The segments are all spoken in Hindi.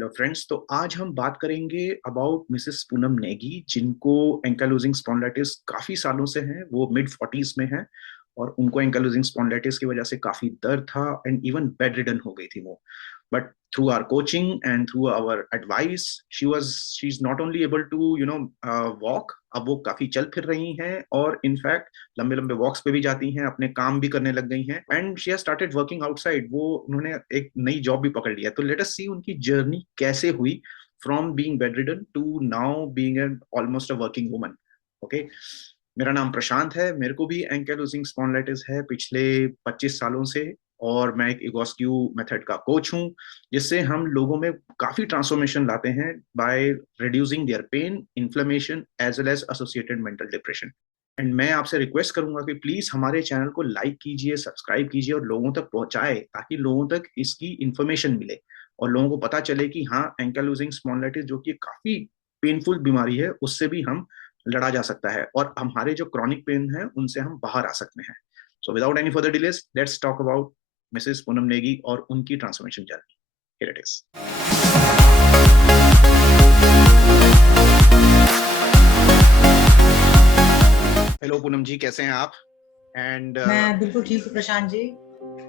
Hello friends. तो आज हम बात करेंगे अबाउट मिसेस पूनम नेगी, जिनको एंकाइलोजिंग स्पॉन्डिलाइटिस काफ़ी सालों से है। वो मिड 40s में है और उनको एंकाइलोजिंग स्पॉन्डिलाइटिस की वजह से काफ़ी दर्द था एंड इवन बेड रिडन हो गई थी वो। But through our coaching and through our advice she is not only able to walk. अब वो काफ़ी चल फिर रही हैं और इनफैक्ट लंबे लंबे वॉक्स पे भी जाती हैं, अपने काम भी करने लग गई हैं and she has started working outside. वो उन्होंने एक नई जॉब भी पकड़ लिया। तो लेट अस सी उनकी जर्नी कैसे हुई from being bedridden to now being an almost a working woman. Okay, मेरा नाम प्रशांत है। मेरे को भी एंकाइलोजिंग स्पॉन्डिलाइटिस है पिछले 25 सालों से और मैं एक इगोस्क्यू मेथड का कोच हूँ, जिससे हम लोगों में काफी ट्रांसफॉर्मेशन लाते हैं by reducing their pain, inflammation as well as associated mental depression. And मैं आपसे रिक्वेस्ट करूंगा कि प्लीज हमारे चैनल को लाइक कीजिए, सब्सक्राइब कीजिए और लोगों तक पहुंचाए, ताकि लोगों तक इसकी इंफॉर्मेशन मिले और लोगों को पता चले कि हाँ, एंकाइलोजिंग स्पॉन्डिलाइटिस जो कि काफी पेनफुल बीमारी है, उससे भी हम लड़ा जा सकता है और हमारे जो क्रॉनिक पेन है उनसे हम बाहर आ सकते हैं। So without any further delays, let's talk about Mrs Poonam Negi और उनकी transformation journey. Here it is. Hello Poonam ji, कैसे हैं आप? एंड मैं बिल्कुल ठीक हूँ प्रशांत जी।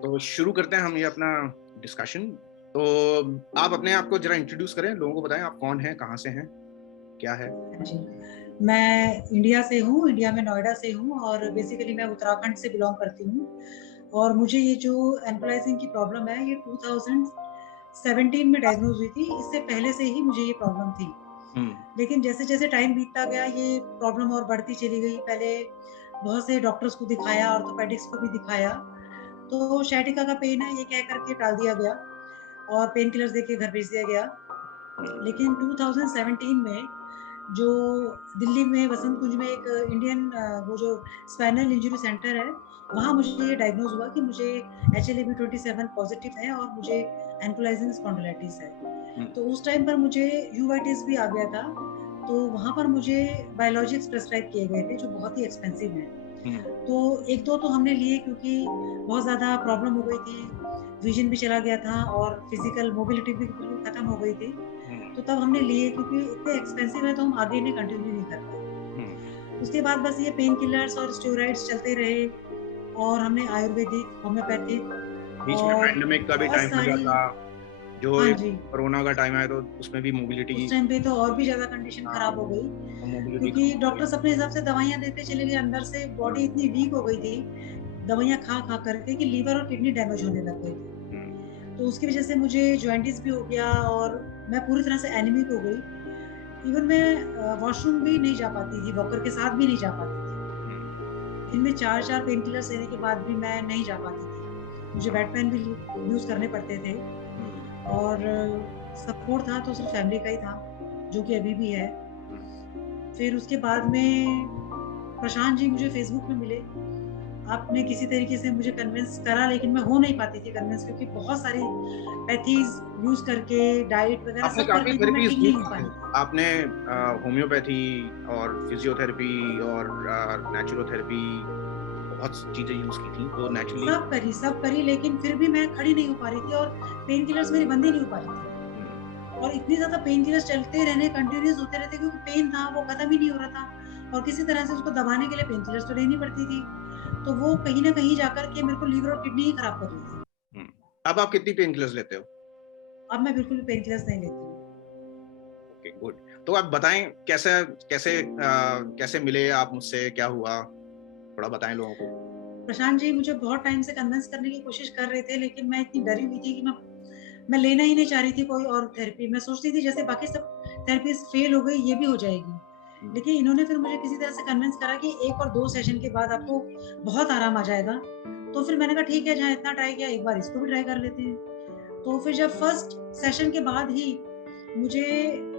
तो शुरू करते हैं हम ये अपना डिस्कशन। तो आप अपने आप को जरा इंट्रोड्यूस करें, लोगों को बताएं आप कौन हैं, कहाँ से हैं, क्या है। हाँ जी, मैं इंडिया से हूँ, इंडिया में नोएडा से हूँ और बेसिकली मैं उत्तराखंड से बिलोंग करती हूँ। और मुझे ये जो एम्प्लॉयजिंग की प्रॉब्लम है ये 2017 में डायग्नोज हुई थी। इससे पहले से ही मुझे ये प्रॉब्लम थी, हम्म। लेकिन जैसे जैसे टाइम बीतता गया ये प्रॉब्लम और बढ़ती चली गई। पहले बहुत से डॉक्टर्स को दिखाया, ऑर्थोपेडिक्स को भी दिखाया, तो sciatica का पेन है ये कह करके टाल दिया गया और पेन किलर्स दे के घर भेज दिया गया। लेकिन 2017 में जो दिल्ली में वसंत कुंज में एक इंडियन वो जो स्पाइनल इंजरी सेंटर है, वहाँ मुझे ये डायग्नोज हुआ कि मुझे HLA-B27 पॉजिटिव है और मुझे एंकाइलोजिंग स्पॉन्डिलाइटिस है। हम्म। तो उस टाइम पर मुझे यूवाइटिस भी आ गया था, तो वहाँ पर मुझे बायोलॉजिक्स प्रिस्क्राइब किए गए थे जो बहुत ही एक्सपेंसिव हैं। हम्म। तो 1-2 तो हमने लिए क्योंकि बहुत ज़्यादा प्रॉब्लम हो गई थी, विज़न भी चला गया था और फिज़िकल मोबिलिटी भी बिल्कुल खत्म हो गई थी। हम्म। तो तब हमने लिए क्योंकि इतने एक्सपेंसिव है तो हम आगे इन्हें कंटिन्यू नहीं कर हम्म। पाए। उसके बाद बस ये पेन किलर्स और स्टेरॉइड्स चलते रहे और हमने आयुर्वेदिक, होम्योपैथिक बीच में और पैंडेमिक का भी बहुत टाइम आ सारी। जाता, जो हाँ एक जी, कोरोना का टाइम आया तो उसमें भी उस मोबिलिटी, टाइम पे तो और भी ज़्यादा कंडीशन खराब हो गई, मोबिलिटी क्योंकि कम हो गई। डॉक्टर्स अपने हिसाब से दवाइयाँ देते चले गए, अंदर से बॉडी इतनी वीक हो गई थी, दवाइयाँ खा-खा करके कि लीवर और किडनी डैमेज होने लग गए थे। हम्म। तो उसकी वज़ह से मुझे जॉन्डिस भी हो गया और मैं पूरी तरह से एनीमिक हो गई। इवन मैं वॉशरूम भी नहीं जा पाती थी, वॉकर के साथ भी नहीं जा पाती थी। हम्म। दिन में 4-4 पेन किलर्स लेने के बाद भी मैं नहीं जा पाती थी। मुझे बेड पेन भी यूज़ करने पड़ते थे हम्म। और सपोर्ट था तो सिर्फ़ फैमिली का ही था, जो कि अभी भी है। हम्म। फिर उसके बाद में प्रशांत जी मुझे फ़ेसबुक पे मिले। आपने किसी तरीके से मुझे कन्विंस करा, लेकिन मैं हो नहीं पाती थी कन्विंस, क्योंकि बहुत सारी पैथीज़ यूज़ करके, डाइट वग़ैरह आपने सब काफी करके भी मैं थेरेपीज ठीक यूज नहीं हो की पाई हैं। थी। आपने होम्योपैथी और फिजियोथेरेपी और नेचुरोथेरेपी, बहुत चीजें यूज की थी तो नेचुरली। सब करी, लेकिन फिर भी मैं खड़ी नहीं हो पा रही थी और पेन किलर्स मेरी बंद ही नहीं हो पा रही थी। और इतनी ज़्यादा पेन किलर्स चलते रहने, कंटिन्यूअस होते रहते, क्योंकि पेन था वो खत्म ही नहीं हो रहा था और किसी तरह से उसको दबाने के लिए पेन किलर्स तो लेनी पड़ती थी। तो वो कहीं न कहीं जाकर के मेरे को लीवर और किडनी ही खराब कर रही थी। अब आप कितनी पेन किलर्स लेते हो? अब मैं बिल्कुल भी पेन किलर्स नहीं लेती हूँ। Okay, good. तो आप बताएं कैसे कैसे कैसे मिले आप मुझसे, क्या हुआ, थोड़ा बताएं लोगों को। प्रशांत जी मुझे बहुत टाइम से कन्विंस करने की कोशिश कर रहे थे, लेकिन मैं इतनी डरी हुई थी कि मैं लेना ही नहीं चाह रही थी कोई और थेरेपी। मैं सोचती थी जैसे बाकी सब थेरेपीज़ फेल हो गई, ये भी हो जाएगी। हम्म। लेकिन इन्होंने फिर मुझे किसी तरह से कन्विंस करा कि 1 और 2 सेशन के बाद आपको बहुत आराम आ जाएगा। तो फिर मैंने कहा ठीक है, जहाँ इतना ट्राई किया एक बार इसको भी ट्राई कर लेते हैं। तो फिर जब फर्स्ट सेशन के बाद ही मुझे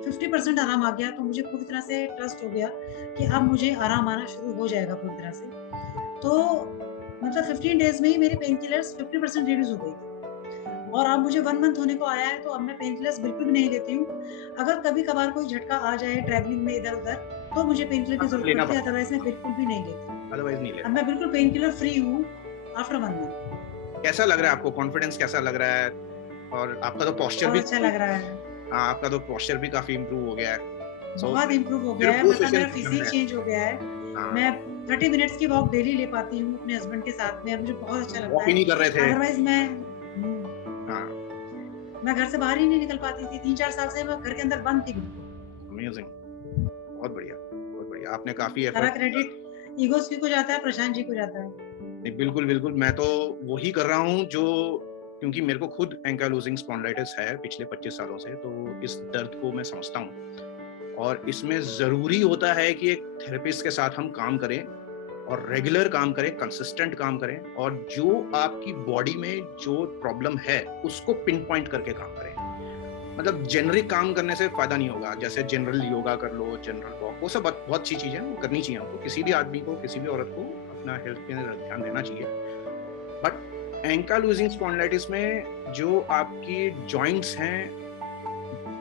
50% आराम आ गया, तो मुझे पूरी तरह से ट्रस्ट हो गया कि अब मुझे आराम आना शुरू हो जाएगा पूरी तरह से। तो मतलब 15 डेज़ में ही मेरे पेन किलर्स 50% रिड्यूस हो गई थी और अब मुझे 1 मंथ होने को आया है, तो अब मैं पेन किलर्स बिल्कुल भी नहीं लेती हूँ। अगर कभी-कभार कोई झटका आ जाए ट्रैवलिंग में इधर-उधर, तो मुझे पेन किलर की तब ज़रूरत लेना पड़ती है, पड़ता अदरवाइज़ मैं बिल्कुल भी नहीं लेती। है, अदरवाइज नहीं अब लेते। मैं बिल्कुल पेन किलर फ्री हूँ आफ्टर 1 मंथ। कैसा लग रहा है आपको, कॉन्फिडेंस कैसा लग रहा है? और आपका तो पोस्चर बहुत भी अच्छा काफी लग रहा है। आपका तो पोस्चर भी काफ़ी इम्प्रूव हो गया है। सो बहुत इम्प्रूव हो गया सिर्फ है, वो मतलब सेशन मेरा खत्म फिज़िक है। चेंज हो गया है। हाँ, मैं 30 मिनट्स की वॉक डेली ले पाती हूँ अपने हस्बैंड के साथ में और मुझे बहुत अच्छा लगता वॉक ही है। नहीं कर रहे थे। अदरवाइज़ हाँ, मैं घर से बाहर ही नहीं निकल पाती थी। 3-4 साल से मैं घर के अंदर बंद थी बिल्कुल। अमेज़िंग, बहुत बढ़िया, बहुत बढ़िया। आपने काफ़ी सारा एफर्ट किया। क्रेडिट ईगोज़ को जाता है, प्रशांत जी को जाता है। नहीं, बिल्कुल, बिल्कुल, मैं तो वही कर रहा हूँ जो, क्योंकि मेरे को खुद एंकाइलोजिंग स्पॉन्डिलाइटिस है पिछले 25 सालों से, तो इस दर्द को मैं समझता हूँ और इसमें ज़रूरी होता है कि एक थेरेपिस्ट के साथ हम काम करें और रेगुलर काम करें, कंसिस्टेंट काम करें और जो आपकी बॉडी में जो प्रॉब्लम है, उसको पिन पॉइंट करके काम करें। मतलब जेनरिक काम करने से फ़ायदा नहीं होगा, जैसे जनरल योगा कर लो, जनरल वॉक, वो सब बहुत अच्छी चीज़ें हैं, वो करनी चाहिए हमको, किसी भी आदमी को, किसी भी औरत को अपना हेल्थ पे ध्यान देना चाहिए। बट एंकाइलोजिंग स्पॉन्डिलाइटिस में जो आपकी जॉइंट्स हैं,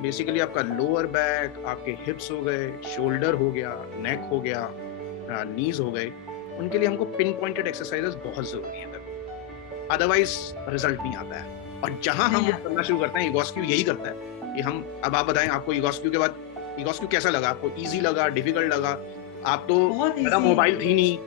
बेसिकली आपका लोअर बैक, आपके हिप्स हो गए, शोल्डर हो गया, नेक हो गया, नीज हो गए, उनके लिए हमको पिन पॉइंटेड एक्सरसाइजेस बहुत जरूरी है, अदरवाइज रिजल्ट नहीं आता है। और जहां हम नहीं वो आता करना है। शुरू करते हैं, ईगोस्क्यू यही करता है कि हम, अब आप बताएं आपको ईगोस्क्यू के बाद, ईगोस्क्यू कैसा लगा आपको? इजी लगा, डिफिकल्ट लगा? आप तो, बहुत मेरा ईज़ी मोबाइल थी नहीं,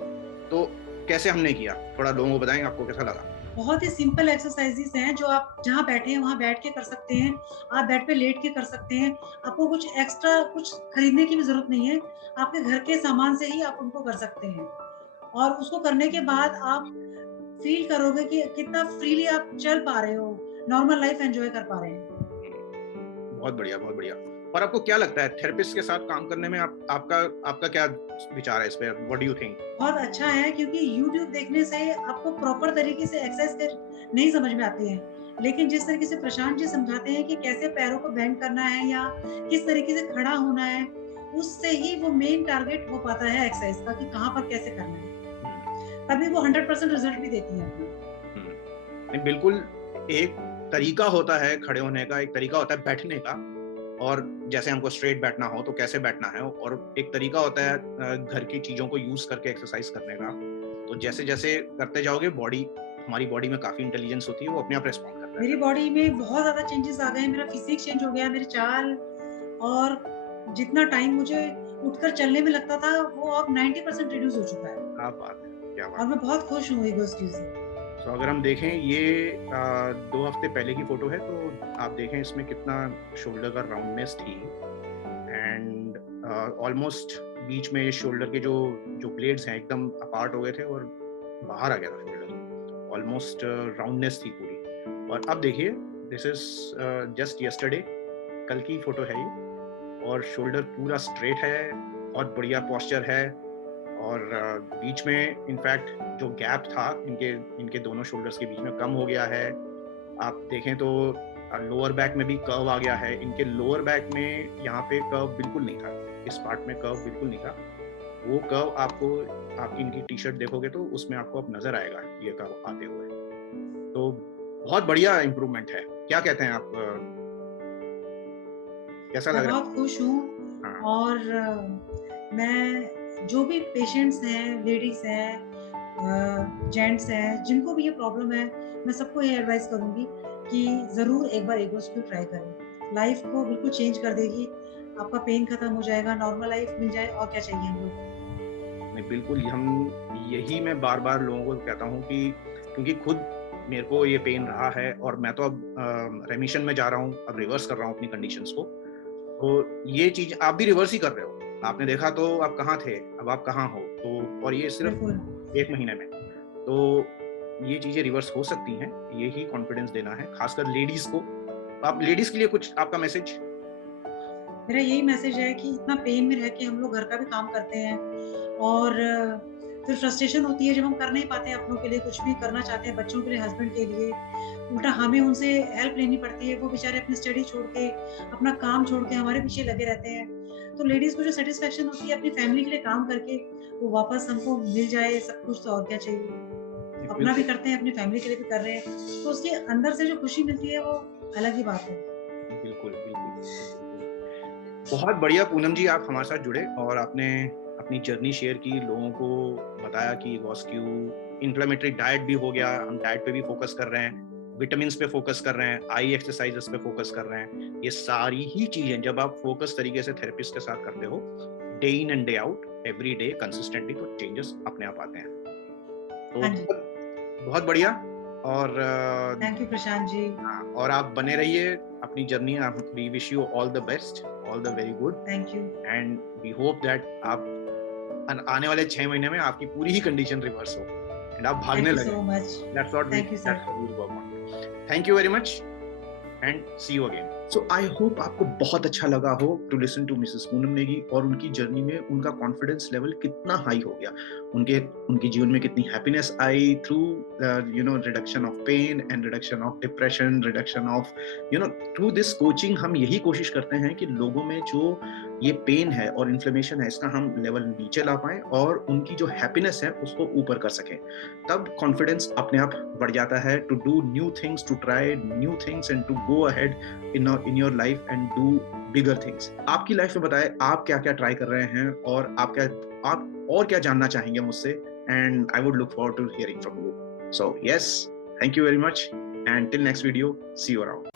तो कैसे हमने किया, थोड़ा लोगों को बताएं आपको कैसा लगा? बहुत ही सिंपल एक्सरसाइजेस हैं जो आप जहाँ बैठे हैं वहाँ बैठ के कर सकते हैं। आप बेड पे लेट के कर सकते हैं। आपको कुछ एक्स्ट्रा कुछ खरीदने की भी ज़रूरत नहीं है। आपके घर के सामान से ही आप उनको कर सकते हैं। और उसको करने के बाद आप फ़ील करोगे कि कितना फ्रीली आप चल पा रहे हो, नॉर्मल लाइफ़ एन्जॉय कर पा रहे हैं। बहुत बढ़िया, बहुत बढ़िया। और आपको क्या लगता है थेरेपिस्ट के साथ काम करने में, आपका आपका क्या विचार है इस पे? What do you think? बहुत अच्छा है क्योंकि यूट्यूब देखने से आपको प्रॉपर तरीके से एक्सरसाइज कर नहीं समझ में आती है। लेकिन जिस तरीके से प्रशांत जी समझाते हैं कि कैसे पैरों को बेंड करना है या किस तरीके से खड़ा होना है, उससे ही वो मेन टारगेट हो पाता है एक्सरसाइज का कि कहाँ पर कैसे करना है। तभी वो 100% रिजल्ट भी देती है अपना। नहीं, बिल्कुल, एक तरीका होता है खड़े होने का, एक तरीका होता है बैठने का, और जैसे हमको स्ट्रेट बैठना हो तो कैसे बैठना है, और एक तरीका होता है घर की चीजों को यूज करके एक्सरसाइज करने का। तो जैसे जैसे करते जाओगे, बॉडी, हमारी बॉडी में काफी इंटेलिजेंस होती है, वो अपने आप रिस्पॉन्ड करता है मेरी फिर। बॉडी में बहुत ज़्यादा चेंजेस आ गए हैं, मेरा फिजिक चेंज हो गया, मेरी चाल और जितना टाइम मुझे उठकर चलने में लगता था, वो अब 90% रिड्यूस हो चुका है क्या बात है, क्या और बात मैं बहुत खुश हूँ इस चीज़ से। है। तो अगर हम देखें, ये 2 हफ्ते पहले की फोटो है, तो आप देखें इसमें कितना शोल्डर का राउंडनेस थी, एंड ऑलमोस्ट बीच में शोल्डर के जो जो ब्लेड्स हैं एकदम अपार्ट हो गए थे और बाहर आ गया था शोल्डर, ऑलमोस्ट राउंडनेस थी पूरी। और अब देखिए, दिस इज जस्ट यस्टरडे, कल की फोटो है ये, और शोल्डर पूरा स्ट्रेट है, बहुत बढ़िया पोस्चर है, और बीच में इनफैक्ट जो गैप था इनके इनके दोनों शोल्डर्स के बीच में कम हो गया है। आप देखें तो लोअर बैक में भी कर्व आ गया है, इनके लोअर बैक में यहाँ पे कर्व बिल्कुल नहीं था, इस पार्ट में कर्व बिल्कुल नहीं था। वो कर्व आपको, आप इनकी टी शर्ट देखोगे तो उसमें आपको अब नजर आएगा ये कर्व आते हुए। तो बहुत बढ़िया इम्प्रूवमेंट है। क्या कहते हैं आप, कैसा मैं लग रहा बहुत खुश हूँ है? हाँ, और मैं जो भी पेशेंट्स हैं, लेडीज़ हैं, जेंट्स हैं, जिनको भी ये प्रॉब्लम है, मैं सबको ये एडवाइस करूँगी कि ज़रूर एक बार एगोस्क्यू ट्राई करें। लाइफ़ को बिल्कुल चेंज कर देगी, आपका पेन खत्म हो जाएगा, नॉर्मल लाइफ़ मिल जाए और क्या चाहिए हम लोग को। नहीं, बिल्कुल, हम यही मैं बार बार लोगों को कहता हूँ कि, क्योंकि खुद मेरे को ये पेन रहा है और मैं तो अब रेमिशन में जा रहा हूँ, अब रिवर्स कर रहा हूँ अपनी कंडीशंस को। तो ये चीज आप भी रिवर्स ही कर रहे हो, आपने देखा तो आप कहाँ थे, अब आप कहाँ हो, तो और ये बिल्कुल। सिर्फ 1 महीने में। तो ये चीजें रिवर्स हो सकती हैं, यही कॉन्फिडेंस देना है खासकर लेडीज को। आप लेडीज के लिए कुछ आपका मैसेज? मेरा यही मैसेज है कि इतना पेन में रह के हम लोग घर का भी काम करते हैं और फिर फ्रस्ट्रेशन होती है जब हम कर नहीं पाते हैं अपनों के लिए कुछ भी करना चाहते हैं बच्चों के लिए हस्बैंड के लिए उल्टा हमें उनसे हेल्प लेनी पड़ती है वो बेचारे अपनी स्टडी छोड़ के अपना काम छोड़ के हमारे पीछे लगे रहते हैं तो लेडीज को जो सेटिस्फेक्शन होती है अपनी फैमिली के लिए काम करके वो वापस हमको मिल जाए सब कुछ तो और क्या चाहिए अपना भी बिल्कुल, करते हैं अपनी फैमिली के लिए भी कर रहे हैं तो उसके अंदर से जो खुशी मिलती है वो अलग ही बात है। बिल्कुल, बिल्कुल, बिल्कुल। बहुत बढ़िया पूनम जी, आप हमारे साथ जुड़े और आपने अपनी जर्नी शेयर की, लोगों को बताया कि वॉस्क्यू, इन्फ्लेमेटरी डाइट भी हो गया, हम डाइट पे भी फोकस कर रहे हैं, विटामिन्स पे फोकस कर रहे हैं, आई एक्सरसाइजेस पे फोकस कर रहे हैं, ये सारी ही चीजें जब आप फोकस तरीके से थेरेपिस्ट के साथ करते हो, day in and day out, every day consistently, तो चेंजेस अपने आप आते हैं। तो हाँ जी। बहुत बढ़िया। और थैंक यू प्रशांत जी। हाँ, और आप बने रहिए अपनी journey. We wish you all the best, all the very good, thank you. And we hope that आप आने वाले 6 महीने में आपकी पूरी ही कंडीशन रिवर्स हो एंड आप भागने थैंक यू लगे। So much. That's what thank you sir. we'll work on. Thank you very much and see you again. So I hope आपको बहुत अच्छा लगा हो to listen to Mrs. Poonam Negi और उनकी जर्नी में उनका कॉन्फिडेंस लेवल कितना हाई हो गया, उनके जीवन में कितनी हैप्पीनेस आई through reduction of pain and reduction of depression, reduction of through this coaching. हम यही कोशिश करते हैं कि लोगों में जो ये पेन है और इन्फ्लेमेशन है, इसका हम लेवल नीचे ला पाएं और उनकी जो हैप्पीनेस है उसको ऊपर कर सकें। तब कॉन्फिडेंस अपने आप बढ़ जाता है to do new things, to try new things and to go ahead in your life and do bigger things. आपकी लाइफ में बताएं आप क्या क्या ट्राई कर रहे हैं और आप और क्या जानना चाहेंगे मुझसे, and I would look forward to hearing from you. So yes, thank you very much and till next video, see you around.